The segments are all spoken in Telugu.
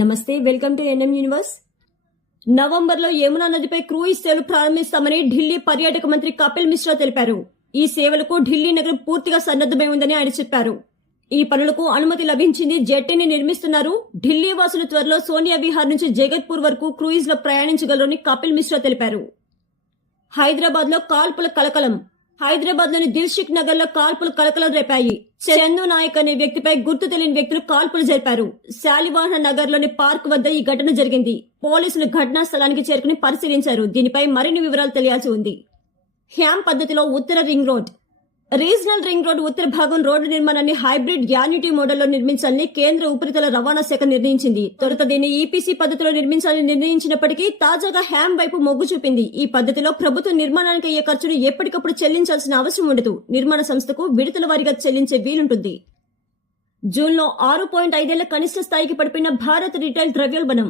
నమస్తే, వెల్కమ్ టు ఎన్ఎం యూనివర్స్. నవంబర్లో యమునా నదిపై క్రూయిజ్ సేవలు ప్రారంభిస్తామని ఢిల్లీ పర్యాటక మంత్రి కపిల్ మిశ్రా తెలిపారు. ఈ సేవలకు ఢిల్లీ నగరం పూర్తిగా సన్నద్దమై ఉందని ఆయన చెప్పారు. ఈ పనులకు అనుమతి లభించింది, జెట్టీని నిర్మిస్తున్నారు. ఢిల్లీ వాసులు త్వరలో సోనియా విహార్ నుంచి జగత్పూర్ వరకు క్రూయిజ్ లో ప్రయాణించగలరని కపిల్ మిశ్రా తెలిపారు. హైదరాబాద్ లో కాల్పుల కలకలం. హైదరాబాద్ లోని దిల్షుక్ నగర్ లో కాల్పులు కలకలం రేపాయి. చందు నాయక్ అనే వ్యక్తిపై గుర్తు తెలియని వ్యక్తులు కాల్పులు జరిపారు. శాలివాహన నగర్ లోని పార్క్ వద్ద ఈ ఘటన జరిగింది. పోలీసులు ఘటనా స్థలానికి చేరుకుని పరిశీలించారు. దీనిపై మరిన్ని వివరాలు తెలియాల్సి ఉంది. హ్యామ్ పద్ధతిలో ఉత్తర ring road. Regional ring road ఉత్తర భాగం రోడ్డు నిర్మాణాన్ని హైబ్రిడ్ యాన్యుటీ మోడల్లో నిర్మించాలని కేంద్ర ఉపరితల రవాణా శాఖ నిర్ణయించింది. తొలుత దీన్ని ఈపీసీ పద్ధతిలో నిర్మించాలని నిర్ణయించినప్పటికీ తాజాగా హ్యామ్ వైపు మొగ్గు చూపింది. ఈ పద్ధతిలో ప్రభుత్వం నిర్మాణానికి అయ్యే ఖర్చును ఎప్పటికప్పుడు చెల్లించాల్సిన అవసరం ఉండదు. నిర్మాణ సంస్థకు విడతల వారీగా చెల్లించే వీలుంటుంది. జూన్లో 6.5 కనిష్ట స్థాయికి పడిపోయిన భారత్ రిటైల్ ద్రవ్యోల్బణం.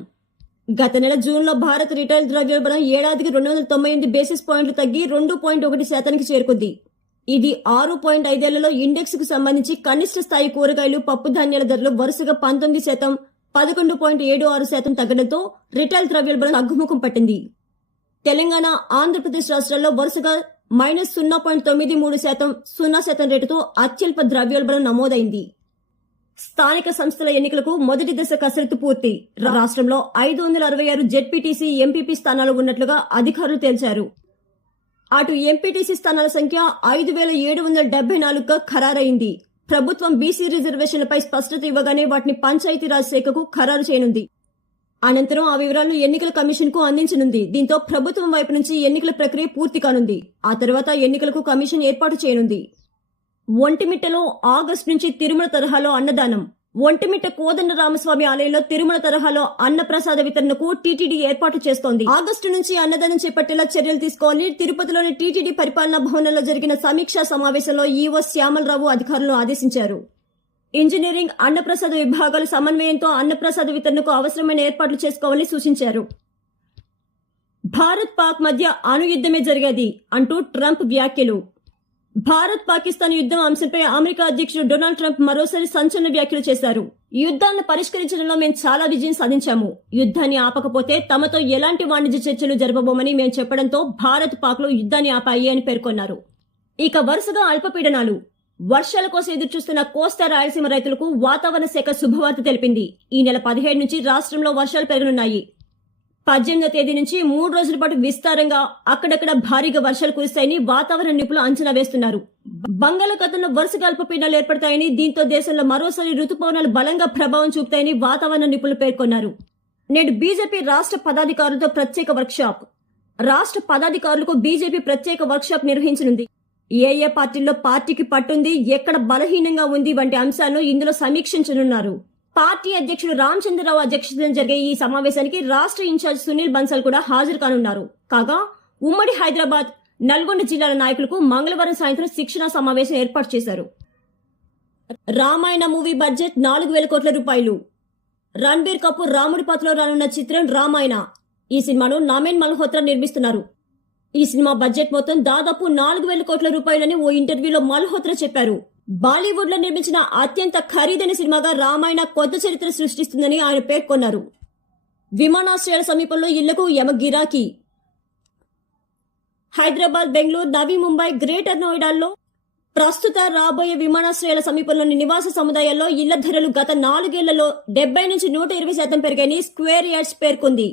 గత నెల జూన్లో భారత్ రిటైల్ ద్రవ్యోల్బణం ఏడాదికి 298 బేసిస్ పాయింట్లు తగ్గి 2.1% చేరుకుంది. ఇది 6.5 ఇండెక్స్ కు సంబంధించి కనిష్ట స్థాయి. కూరగాయలు, పప్పు ధాన్యాల ధరలు వరుసగా 19%, 11.76% తగ్గడంతో రిటైల్ ద్రవ్యోల్బణం తగ్గుముఖం పట్టింది. తెలంగాణ, ఆంధ్రప్రదేశ్ రాష్ట్రాల్లో వరుసగా -0.93%, 0% రేటుతో అత్యల్ప ద్రవ్యోల్బణం నమోదైంది. స్థానిక సంస్థల ఎన్నికలకు మొదటి దశ కసరత్తు పూర్తి. రాష్ట్రంలో 566 జెడ్పీటీసీ, ఎంపీపీ స్థానాలు ఉన్నట్లుగా అధికారులు తేల్చారు. అటు ఎంపీటీసీ స్థానాల సంఖ్య 5774గా ఖరారైంది. ప్రభుత్వం బీసీ రిజర్వేషన్లపై స్పష్టత ఇవ్వగానే వాటిని పంచాయతీరాజ్ శాఖకు ఖరారు చేయనుంది. అనంతరం ఆ వివరాలను ఎన్నికల కమిషన్ కు అందించనుంది. దీంతో ప్రభుత్వం వైపు నుంచి ఎన్నికల ప్రక్రియ పూర్తి కానుంది. ఆ తర్వాత ఎన్నికలకు కమిషన్ ఏర్పాటు చేయనుంది. ఒంటిమిట్టలో ఆగస్టు నుంచి తిరుమల తరహాలో అన్నదానం. ఒంటిమిట్ట కోదండ రామస్వామి ఆలయంలో తిరుమల తరహాలో అన్న ప్రసాద వితరణకు టీటీడీ ఏర్పాటు చేస్తోంది. ఆగస్టు నుంచి అన్నదానం చేపట్టేలా చర్యలు తీసుకోవాలని తిరుపతిలోని టీటీడీ పరిపాలనా భవనంలో జరిగిన సమీక్షా సమావేశంలో ఈవో శ్యామలరావు అధికారులను ఆదేశించారు. ఇంజనీరింగ్, అన్నప్రసాద విభాగాలు సమన్వయంతో అన్నప్రసాద వితరణకు అవసరమైన ఏర్పాట్లు చేసుకోవాలని సూచించారు. భారత్ పాక్ మధ్య అణుయుద్ధమే జరిగేది అంటూ ట్రంప్ వ్యాఖ్యలు. భారత్ పాకిస్తాన్ యుద్ధం అంశంపై అమెరికా అధ్యక్షుడు డొనాల్డ్ ట్రంప్ మరోసారి సంచలన వ్యాఖ్యలు చేశారు. యుద్ధాలను పరిష్కరించడంలో మేము చాలా విజయం సాధించాము. యుద్ధాన్ని ఆపకపోతే తమతో ఎలాంటి వాణిజ్య చర్చలు జరపబోమని మేము చెప్పడంతో భారత్ పాక్లు యుద్ధాన్ని ఆపాయి అని పేర్కొన్నారు. ఇక వరుసగా అల్పపీడనాలు. వర్షాల కోసం ఎదురుచూస్తున్న కోస్తా రాయలసీమ రైతులకు వాతావరణ శాఖ శుభవార్త తెలిపింది. ఈ నెల 17 నుంచి రాష్ట్రంలో వర్షాలు పెరగనున్నాయి. 18వ తేదీ నుంచి 3 రోజుల పాటు విస్తారంగా అక్కడక్కడ భారీగా వర్షాలు కురుస్తాయని వాతావరణ నిపుణులు అంచనా వేస్తున్నారు. బంగాళాఖాతంలో వరుసగా అల్పపీడనాలు ఏర్పడతాయని, దీంతో దేశంలో మరోసారి రుతుపవనాలు బలంగా ప్రభావం చూపుతాయని వాతావరణ నిపుణులు పేర్కొన్నారు. నేడు బీజేపీ రాష్ట్ర పదాధికారులతో ప్రత్యేక వర్క్షాప్. రాష్ట్ర పదాధికారులకు బీజేపీ ప్రత్యేక వర్క్షాప్ నిర్వహించనుంది. ఏ పార్టీల్లో పార్టీకి పట్టుంది, ఎక్కడ బలహీనంగా ఉంది వంటి అంశాలను ఇందులో సమీక్షించనున్నారు. పార్టీ అధ్యక్షుడు రామచంద్రరావు అధ్యక్షతన జరిగే ఈ సమావేశానికి రాష్ట్ర ఇన్ఛార్జ్ సునీల్ బన్సాల్ కూడా హాజరు కానున్నారు. కాగా ఉమ్మడి హైదరాబాద్, నల్గొండ జిల్లాల నాయకులకు మంగళవారం సాయంత్రం శిక్షణా సమావేశం ఏర్పాటు చేశారు. రామాయణ మూవీ బడ్జెట్ 4,000 కోట్ల రూపాయలు. రణబీర్ కపూర్ రాముడి పాత్రలో రానున్న చిత్రం రామాయణ. ఈ సినిమాను నమేన్ మల్హోత్రా నిర్మిస్తున్నారు. ఈ సినిమా బడ్జెట్ మొత్తం దాదాపు 4,000 కోట్ల రూపాయలని ఓ ఇంటర్వ్యూలో మల్హోత్రా చెప్పారు. బాలీవుడ్ లో నిర్మించిన అత్యంత ఖరీదైన సినిమాగా రామాయణ కొత్త చరిత్ర సృష్టిస్తుందని ఆయన పేర్కొన్నారు. విమానాశ్రయాల సమీపంలో ఇళ్లకు యమ గిరాకీ. హైదరాబాద్, బెంగళూరు, నవీ ముంబై, గ్రేటర్ నోయిడాల్లో ప్రస్తుత రాబోయే విమానాశ్రయాల సమీపంలోని నివాస సముదాయాల్లో ఇళ్ల ధరలు గత 4 ఏళ్లలో 70 నుంచి 120% పెరిగాయని స్క్వేర్ యార్డ్స్ పేర్కొంది.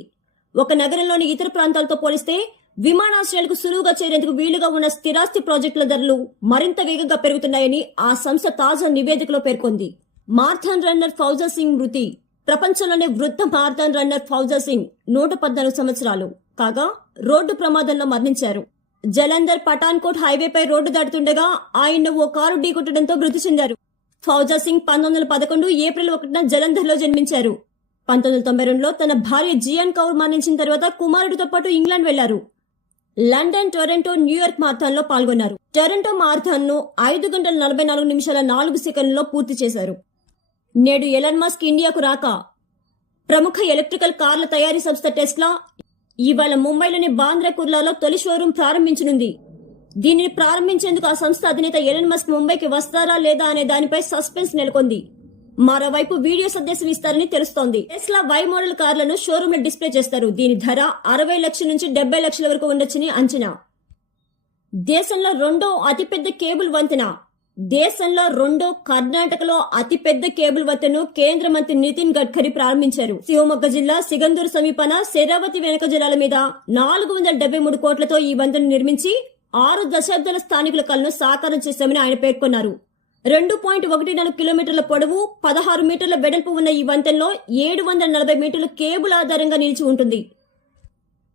ఒక నగరంలోని ఇతర ప్రాంతాలతో పోలిస్తే విమానాశ్రయాలకు సులువుగా చేరేందుకు వీలుగా ఉన్న స్థిరాస్తి ప్రాజెక్టుల ధరలు మరింత వేగంగా పెరుగుతున్నాయని ఆ సంస్థ తాజా నివేదికలో పేర్కొంది. మార్థాన్ రన్నర్ ఫౌజా సింగ్ మృతి. ప్రపంచంలోనే వృద్ధ మార్థాన్ రన్నర్ ఫౌజా సింగ్ 114 సంవత్సరాలు కాగా రోడ్డు ప్రమాదంలో మరణించారు. జలంధర్ పఠాన్కోట్ హైవేపై రోడ్డు దాటుతుండగా ఆయన్ను ఓ కారు ఢీకొట్టడంతో మృతి చెందారు. ఫౌజా సింగ్ 1911 ఏప్రిల్ 1న జలంధర్లో జన్మించారు. 1992లో తన భార్య జియాన్ కౌర్ మరణించిన తర్వాత కుమారుడితో పాటు ఇంగ్లాండ్ వెళ్లారు. లండన్, టొరంటో, న్యూయార్క్ మారథాన్లో పాల్గొన్నారు. టొరంటో మారథాన్ను 5 గంటల 44 నిమిషాల 4 సెకండ్లలో పూర్తి చేశారు. నేడు ఎలన్ మస్క్ ఇండియాకు రాక. ప్రముఖ ఎలక్ట్రికల్ కార్ల తయారీ సంస్థ టెస్లా ఇవాళ ముంబైలోని బాంద్రా కుర్లాలో తొలి షోరూం ప్రారంభించనుంది. దీనిని ప్రారంభించేందుకు ఆ సంస్థ అధినేత ఎలన్ మస్క్ ముంబైకి వస్తారా లేదా అనే దానిపై సస్పెన్స్ నెలకొంది. మరోవైపు వీడియో సందేశం ఇస్తారని తెలుస్తోంది. టెస్లా వై మోడల్ కార్లను షోరూమ్ లో డిస్ప్లే చేస్తారు. దీని ధర 60 లక్షల నుంచి 70 లక్షల వరకు ఉండొచ్చని అంచనా. దేశంలో రెండో అతిపెద్ద కేబుల్ వంతెన. దేశంలో కర్ణాటకలో అతిపెద్ద కేబుల్ వంతెనను కేంద్ర మంత్రి నితిన్ గడ్కరీ ప్రారంభించారు. శివమొగ్గ జిల్లా సిగందూరు సమీపాన శరావతి వెనుక జలాల మీద 473 కోట్లతో ఈ వంతెన నిర్మించి 6 దశాబ్దాల స్థానికుల కలను సాకారం చేశామని ఆయన పేర్కొన్నారు. 2.14 కిలోమీటర్ల పొడవు, 16 మీటర్ల వెడల్పు ఉన్న ఈ వంతెనలో 740 మీటర్ల కేబుల్ ఆధారంగా నిలిచి ఉంటుంది.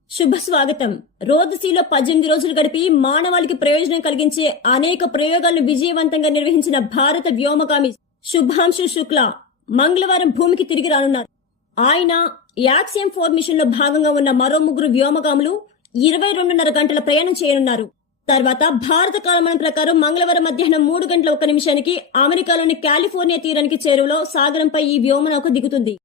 శుభ స్వాగతం. రోదసీలో 18 రోజులు గడిపి మానవాళికి ప్రయోజనం కలిగించే అనేక ప్రయోగాలను విజయవంతంగా నిర్వహించిన భారత వ్యోమగామి శుభాంశు శుక్లా మంగళవారం భూమికి తిరిగి రానున్నారు. ఆయన యాక్సియం 4 మిషన్ లో భాగంగా ఉన్న మరో 3 వ్యోమగాములు 22.5 గంటల ప్రయాణం చేయనున్నారు. తర్వాత భారత కాలమానం ప్రకారం మంగళవారం మధ్యాహ్నం 3 గంటల 1 నిమిషానికి అమెరికాలోని కాలిఫోర్నియా తీరానికి చేరువలో సాగరంపై ఈ వ్యోమనౌక దిగుతుంది.